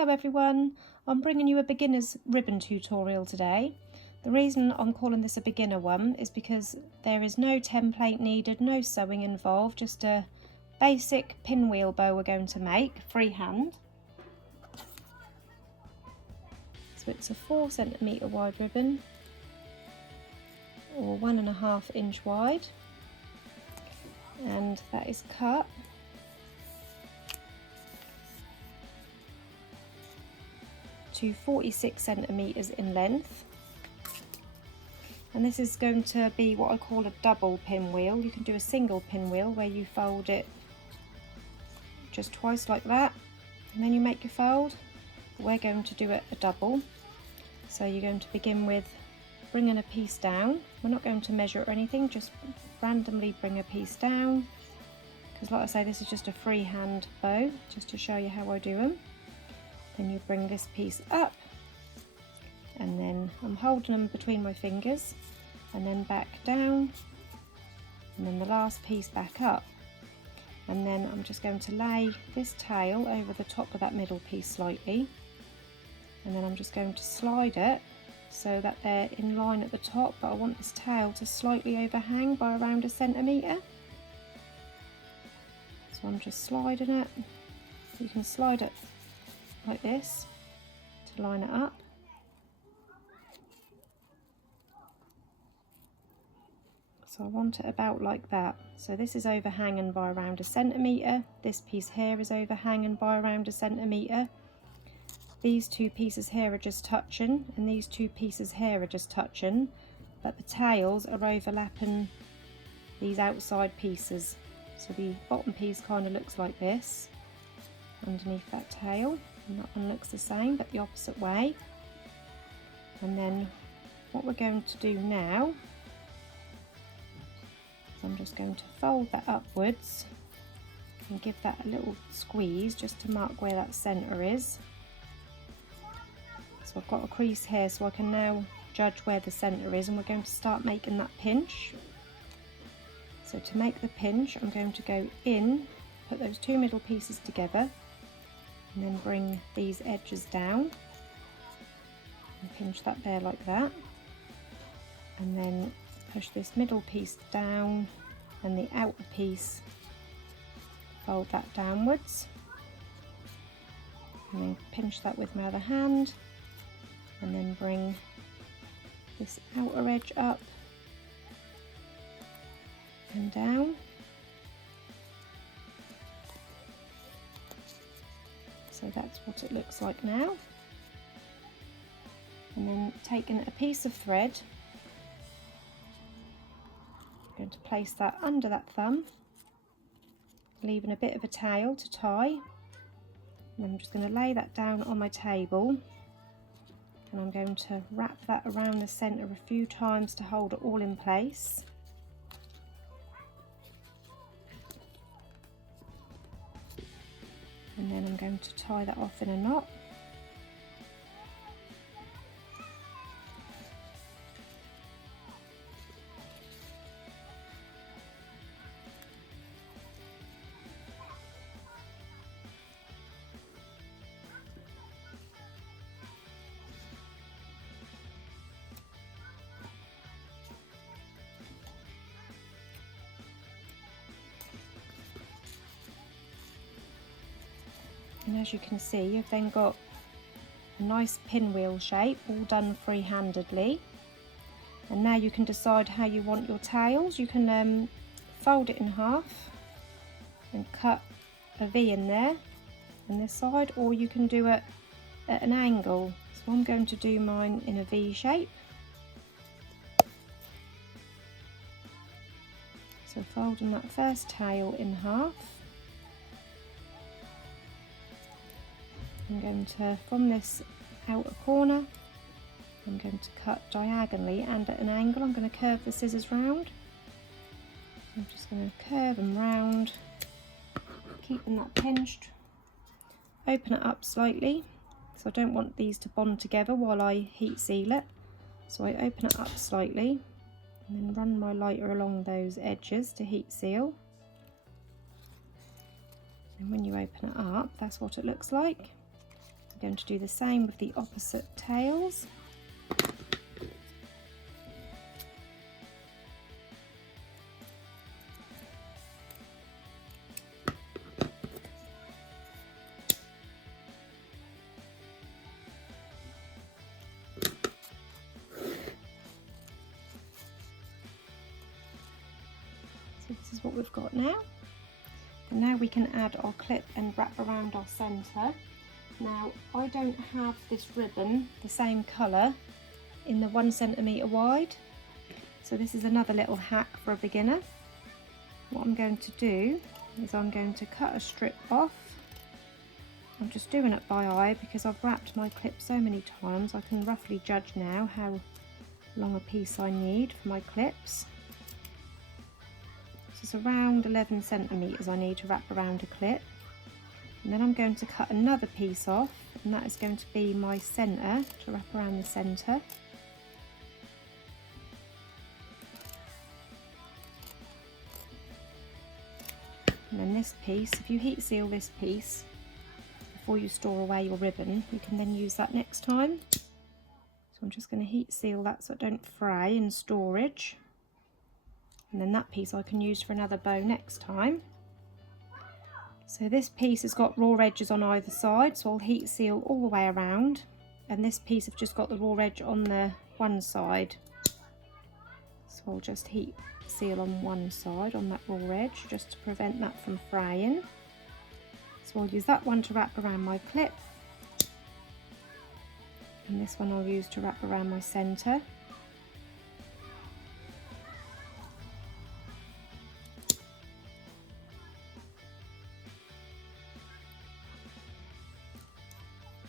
Hello everyone, I'm bringing you a beginner's ribbon tutorial today. The reason I'm calling this a beginner one is because there is no template needed, no sewing involved, just a basic pinwheel bow we're going to make, freehand. So it's a 4cm wide ribbon, or 1.5 inch wide, and that is cut to 46 centimeters in length, and this is going to be what I call a double pinwheel. You can do a single pinwheel where you fold it just twice like that and then you make your fold. We're going to do it a double, so you're going to begin with bringing a piece down. We're not going to measure or anything, just randomly bring a piece down, because like I say, this is just a freehand bow, just to show you how I do them. Then you bring this piece up, and then I'm holding them between my fingers, and then back down, and then the last piece back up, and then I'm just going to lay this tail over the top of that middle piece slightly, and then I'm just going to slide it so that they're in line at the top, but I want this tail to slightly overhang by around 1 centimetre. So I'm just sliding it. You can slide it like this to line it up. So I want it about like that. So this is overhanging by around 1 centimetre. This piece here is overhanging by around 1 centimetre. These two pieces here are just touching, and these two pieces here are just touching, but the tails are overlapping these outside pieces. So the bottom piece kind of looks like this underneath that tail, and that one looks the same but the opposite way. And then what we're going to do now is I'm just going to fold that upwards and give that a little squeeze just to mark where that centre is. So I've got a crease here, so I can now judge where the centre is, and we're going to start making that pinch. So to make the pinch, I'm going to go in, put those two middle pieces together, and then bring these edges down and pinch that there like that, and then push this middle piece down and the outer piece, fold that downwards, and then pinch that with my other hand, and then bring this outer edge up and down. So that's what it looks like now. And then taking a piece of thread, I'm going to place that under that thumb, leaving a bit of a tail to tie. And I'm just going to lay that down on my table, and I'm going to wrap that around the centre a few times to hold it all in place. And then I'm going to tie that off in a knot. And as you can see, you've then got a nice pinwheel shape, all done free-handedly. And now you can decide how you want your tails. You can fold it in half and cut a V in there on this side, or you can do it at an angle. So I'm going to do mine in a V shape. So folding that first tail in half, I'm going to, from this outer corner, I'm going to cut diagonally and at an angle. I'm going to curve the scissors round. I'm just going to curve them round, keeping that pinched. Open it up slightly, so I don't want these to bond together while I heat seal it. So I open it up slightly and then run my lighter along those edges to heat seal. And when you open it up, that's what it looks like. I'm going to do the same with the opposite tails. So this is what we've got now. And now we can add our clip and wrap around our centre. Now I don't have this ribbon the same colour in the 1 centimetre wide, so this is another little hack for a beginner. What I'm going to do is I'm going to cut a strip off. I'm just doing it by eye because I've wrapped my clip so many times I can roughly judge now how long a piece I need for my clips. So it's around 11 centimetres I need to wrap around a clip. And then I'm going to cut another piece off, and that is going to be my centre, to wrap around the centre. And then this piece, if you heat seal this piece before you store away your ribbon, you can then use that next time. So I'm just going to heat seal that so it don't fray in storage. And then that piece I can use for another bow next time. So this piece has got raw edges on either side, so I'll heat seal all the way around. And this piece I've just got the raw edge on the one side. So I'll just heat seal on one side, on that raw edge, just to prevent that from fraying. So I'll use that one to wrap around my clip. And this one I'll use to wrap around my centre.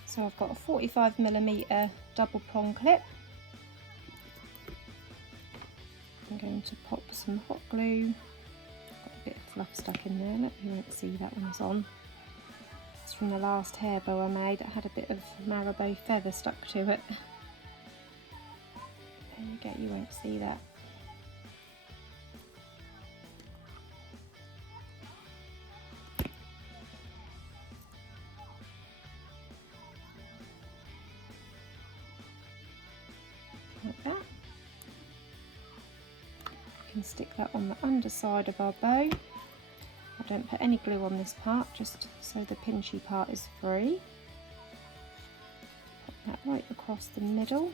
So I've got a 45mm double prong clip. I'm going to pop some hot glue. Got a bit of fluff stuck in there, look, you won't see that when it's on. It's from the last hair bow I made, it had a bit of marabou feather stuck to it. There you go, you won't see that. Like that. We can stick that on the underside of our bow. I don't put any glue on this part, just so the pinchy part is free. Pop that right across the middle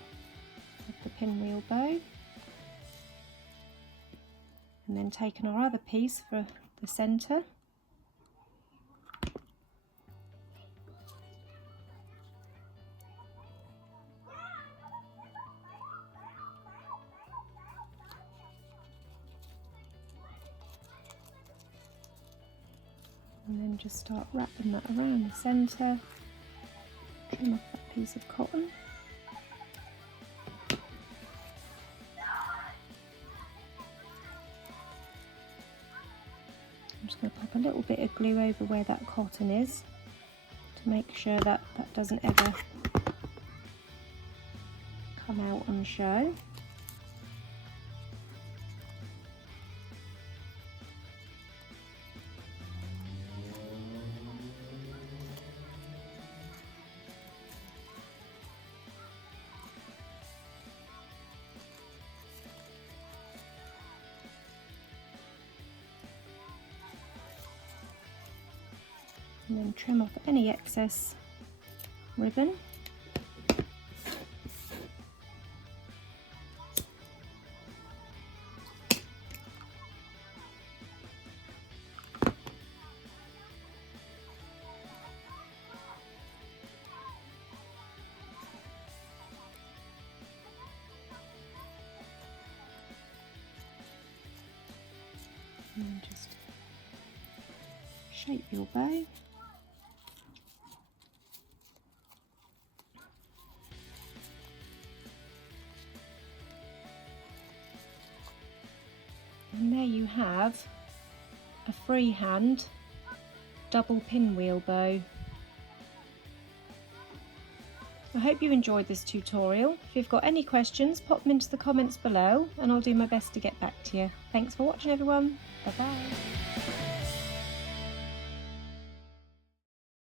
of the pinwheel bow. And then taking our other piece for the centre. And then just start wrapping that around the centre, trim off that piece of cotton. I'm just going to pop a little bit of glue over where that cotton is to make sure that that doesn't ever come out on show. And then trim off any excess ribbon. And then just shape your bow. And there you have a freehand double pinwheel bow. I hope you enjoyed this tutorial. If you've got any questions, pop them into the comments below and I'll do my best to get back to you. Thanks for watching everyone. Bye bye.